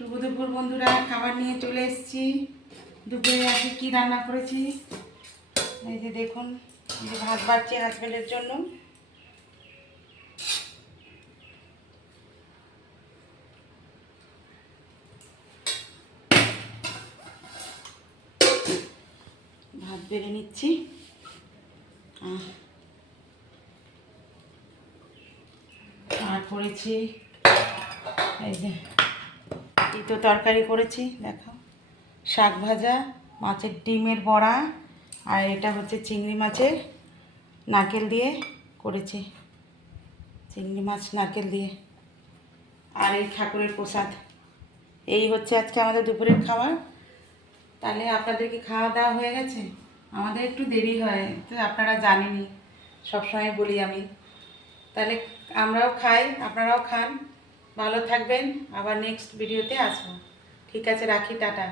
শুভ দুপুর বন্ধুরা, খাবার নিয়ে চলে এসেছি। দুপুরে আজকে কী রান্না করেছি এই যে দেখুন, এই যে ভাত বাড়ছি হাজবেন্ডের জন্য। ভাত বেড়ে নিচ্ছি। আর করেছি এই যে তো তরকারি করেছি, দেখো, শাক ভাজা, মাছের ডিমের বড়া, আর এটা হচ্ছে চিংড়ি মাছের নারকেল দিয়ে করেছি, চিংড়ি মাছ নারকেল দিয়ে। আর এই ঠাকুরের প্রসাদ। এই হচ্ছে আজকে আমাদের দুপুরের খাবার। তাহলে আপনাদের কি খাওয়া দাওয়া হয়ে গেছে? আমাদের একটু দেরি হয়, তো আপনারা জানেনই, সবসময় বলি আমি। তাহলে আমরাও খাই, আপনারাও খান। ভালো থাকবেন, আবার নেক্সট ভিডিওতে আসবো। ঠিক আছে, রাখি, টাটা।